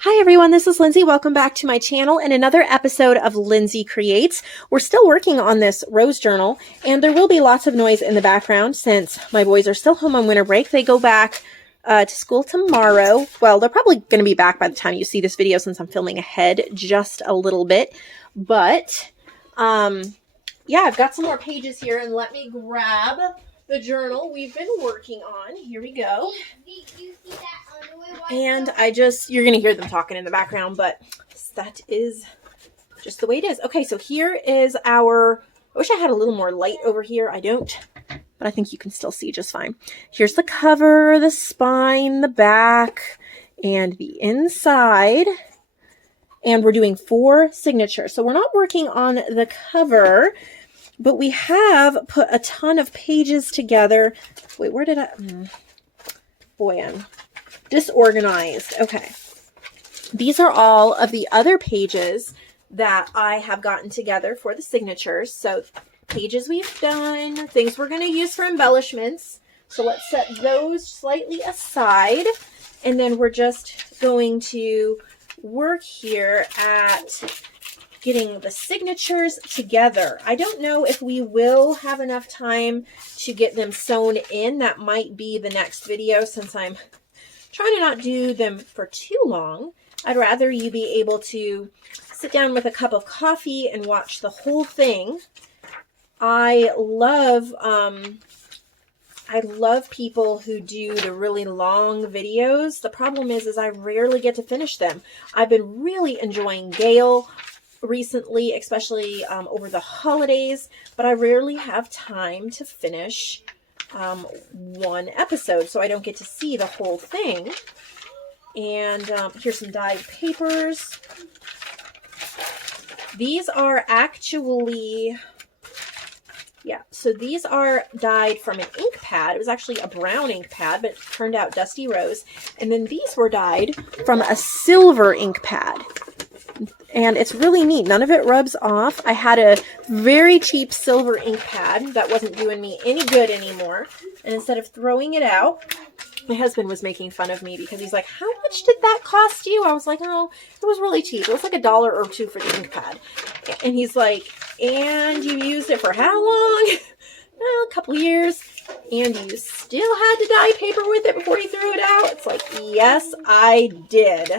Hi everyone, this is Lindsay. Welcome back to my channel and another episode of Lindsay Creates. We're still working on this rose journal and there will be lots of noise in the background since my boys are still home on winter break. They go back to school tomorrow. Well, they're probably going to be back by the time you see this video since I'm filming ahead just a little bit. But yeah, I've got some more pages here and let me grab the journal we've been working on. Here we go. And you're going to hear them talking in the background, but that is just the way it is. Okay, so here is I wish I had a little more light over here. I don't, but I think you can still see just fine. Here's the cover, the spine, the back, and the inside. And we're doing 4 signatures. So we're not working on the cover, but we have put a ton of pages together. Wait, where did boy, I'm disorganized. Okay. These are all of the other pages that I have gotten together for the signatures. So pages we've done, things we're going to use for embellishments. So let's set those slightly aside. And then we're just going to work here at getting the signatures together. I don't know if we will have enough time to get them sewn in. That might be the next video since I'm trying to not do them for too long. I'd rather you be able to sit down with a cup of coffee and watch the whole thing. I love people who do the really long videos. The problem is I rarely get to finish them. I've been really enjoying Gale recently, especially over the holidays, but I rarely have time to finish one episode, so I don't get to see the whole thing. And here's some dyed papers. These are actually, yeah, so these are dyed from an ink pad. It was actually a brown ink pad, but it turned out dusty rose. And then these were dyed from a silver ink pad. And it's really neat. None of it rubs off. I had a very cheap silver ink pad that wasn't doing me any good anymore. And instead of throwing it out, my husband was making fun of me because he's like, how much did that cost you? I was like, oh, it was really cheap. It was like $1 or $2 for the ink pad. And he's like, and you used it for how long? Well, a couple years. And you still had to dye paper with it before you threw it out? It's like, yes, I did.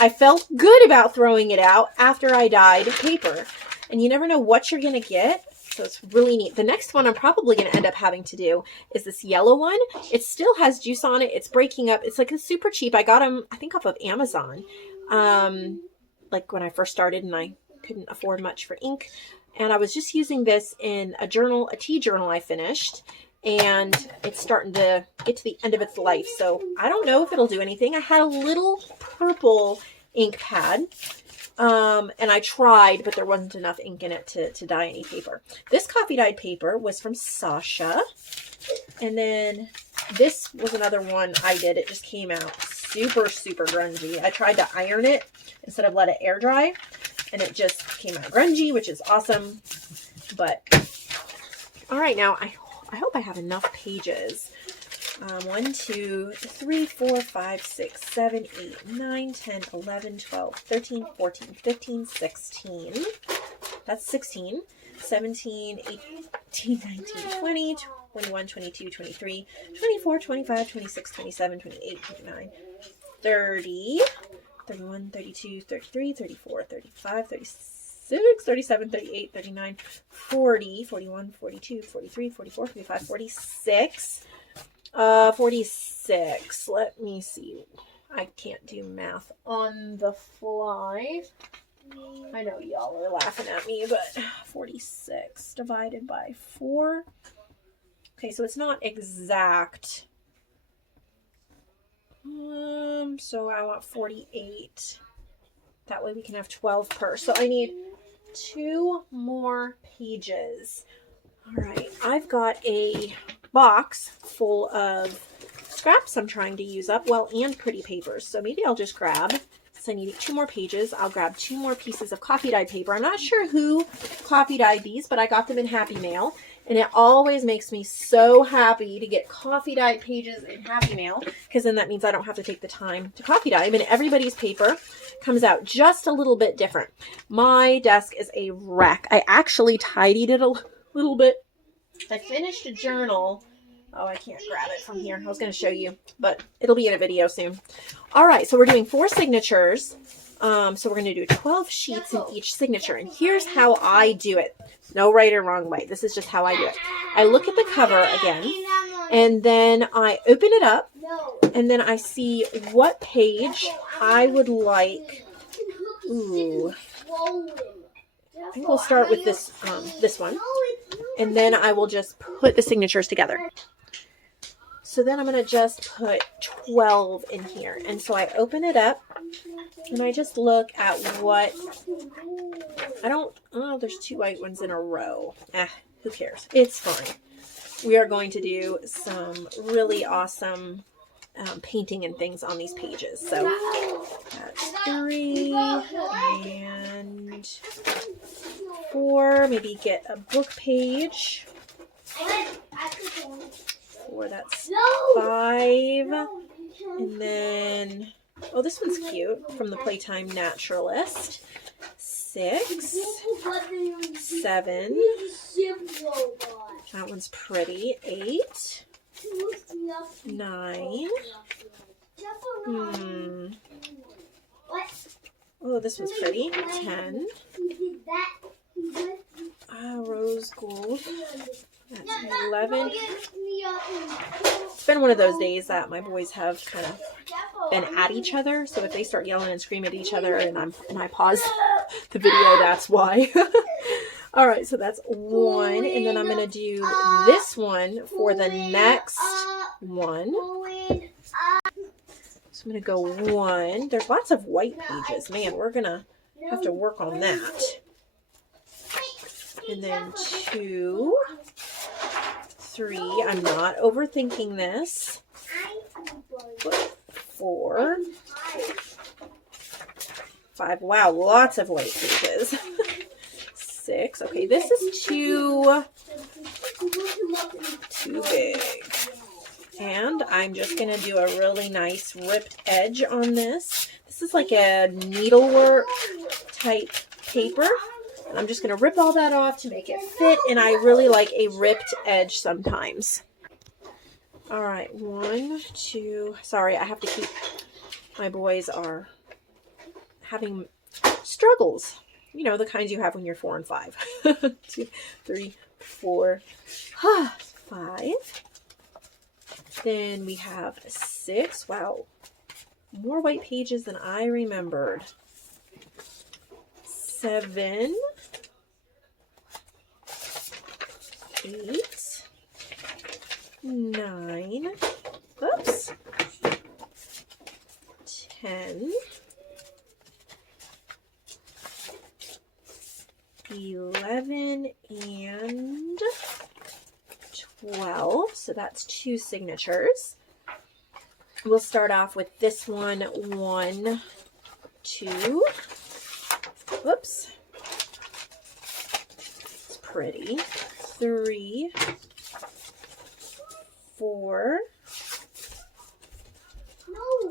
I felt good about throwing it out after I dyed paper. And you never know what you're going to get. So it's really neat. The next one I'm probably going to end up having to do is this yellow one. It still has juice on it. It's breaking up. It's like super cheap. I got them, I think, off of Amazon. Like when I first started and I couldn't afford much for ink. And I was just using this in a tea journal I finished. And it's starting to get to the end of its life. So I don't know if it'll do anything. I had a little purple ink pad. And I tried, but there wasn't enough ink in it to dye any paper. This coffee dyed paper was from Sasha. And then this was another one I did. It just came out super, super grungy. I tried to iron it instead of let it air dry. And it just came out grungy, which is awesome. But, all right, now I hope I have enough pages. 1, 2, 3, 4, 5, 6, 7, 8, 9, 10, 11, 12, 13, 14, 15, 16. That's 16. 17, 18, 19, 20, 21, 22, 23, 24, 25, 26, 27, 28, 29, 30, 31, 32, 33, 34, 35, 36, 37, 38, 39, 40, 41, 42, 43, 44, 45, 46. 46. Let me see. I can't do math on the fly. I know y'all are laughing at me, but 46 divided by 4. Okay, so it's not exact. So I want 48. That way we can have 12 per. So I need 2 more pages. All right, I've got a box full of scraps I'm trying to use up, well, and pretty papers. So maybe I'll just grab, since I need 2 more pages, I'll grab 2 more pieces of coffee dyed paper. I'm not sure who coffee dyed these, but I got them in Happy Mail. And it always makes me so happy to get coffee dye pages in Happy Mail, because then that means I don't have to take the time to coffee dye them. And everybody's paper comes out just a little bit different. My desk is a wreck. I actually tidied it a little bit. I finished a journal. Oh, I can't grab it from here. I was going to show you, but it'll be in a video soon. All right, so we're doing 4 signatures. So we're going to do 12 sheets in each signature. And here's how I do it. No right or wrong way. This is just how I do it. I look at the cover again, and then I open it up, and then I see what page I would like. Ooh. I think we'll start with this one. And then I will just put the signatures together. So then I'm going to just put 12 in here. And so I open it up and I just look at what, there's 2 white ones in a row. Who cares? It's fine. We are going to do some really awesome painting and things on these pages. So that's 3 and 4. Maybe get a book page. 4, that's 5. And then, oh, this one's cute, from the Playtime Naturalist. 6, 7. That one's pretty. 8, 9. Oh, this one's pretty. 10. Rose gold. That's 11. It's been one of those days that my boys have kind of been at each other. So if they start yelling and screaming at each other and I pause the video, that's why. All right, so that's 1. And then I'm going to do this one for the next one. So I'm going to go 1. There's lots of white pages. Man, we're going to have to work on that. And then 2, 3. I'm not overthinking this. 4, 5. Wow, lots of white pages. 6. Okay, this is too big. And I'm just going to do a really nice ripped edge on this. This is like a needlework type paper. I'm just going to rip all that off to make it fit, and I really like a ripped edge sometimes. All right, 1, 2, sorry, I have to keep, my boys are having struggles. You know, the kinds you have when you're 4 and 5. 2, 3, 4, 5. Then we have 6. Wow, more white pages than I remembered. 7, 8, 9, oops, 10, 11, and 12. So that's 2 signatures. We'll start off with this one, 1, 2. Whoops. It's pretty. 3, 4.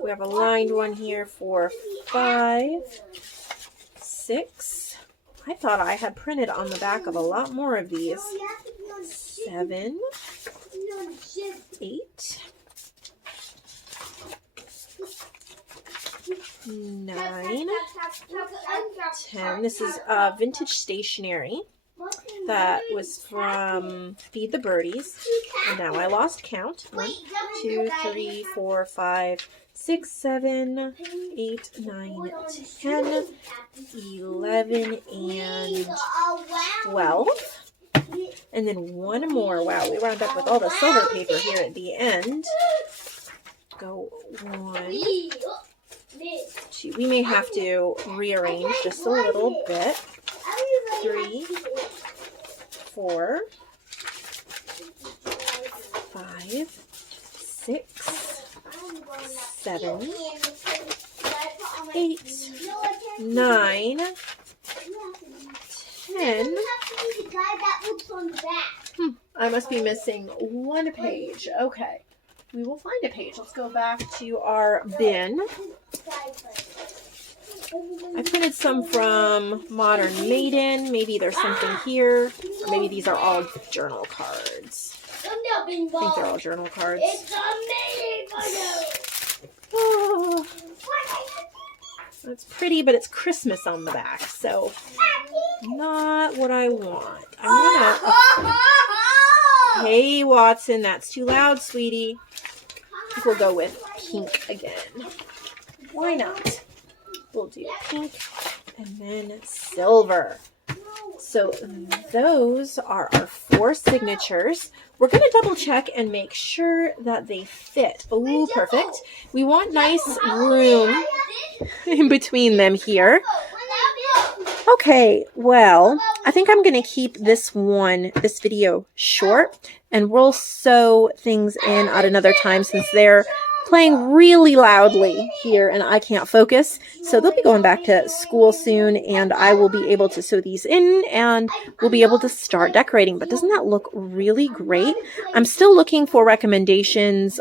We have a lined one here for 5, 6. I thought I had printed on the back of a lot more of these. 7, 8, 9, 10. This is vintage stationery that was from Feed the Birdies. And now I lost count. 1, 2, 3, 4, 5, 6, 7, 8, 9, 10, 11, and 12. And then one more. Wow, we wound up with all the silver paper here at the end. Go 1, 2. We may have to rearrange just a little bit. 3, 4, 5, 6, 7, 8, 9, 10. I must be missing one page. Okay. We will find a page. Let's go back to our bin. I printed some from Modern Maiden. Maybe there's something here. Or maybe these are all journal cards. I think they're all journal cards. Oh, that's pretty, but it's Christmas on the back, so not what I want. Hey, Watson, that's too loud, sweetie. I think we'll go with pink again. Why not? We'll do pink and then silver. So those are our 4 signatures. We're going to double check and make sure that they fit. Oh, perfect. We want nice room in between them here. Okay, well, I think I'm going to keep this video short, and we'll sew things in at another time since they're playing really loudly here and I can't focus. So they'll be going back to school soon, and I will be able to sew these in and we'll be able to start decorating. But doesn't that look really great? I'm still looking for recommendations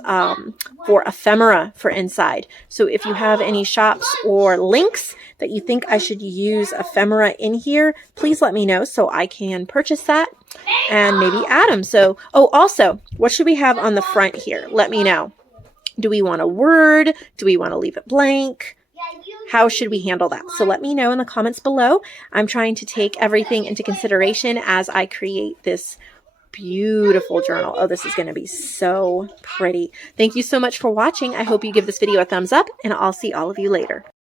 for ephemera for inside. So if you have any shops or links that you think I should use ephemera in here, please let me know so I can purchase that and maybe add them. So, oh, also, what should we have on the front here? Let me know. Do we want a word? Do we want to leave it blank? How should we handle that? So let me know in the comments below. I'm trying to take everything into consideration as I create this beautiful journal. Oh, this is going to be so pretty. Thank you so much for watching. I hope you give this video a thumbs up, and I'll see all of you later.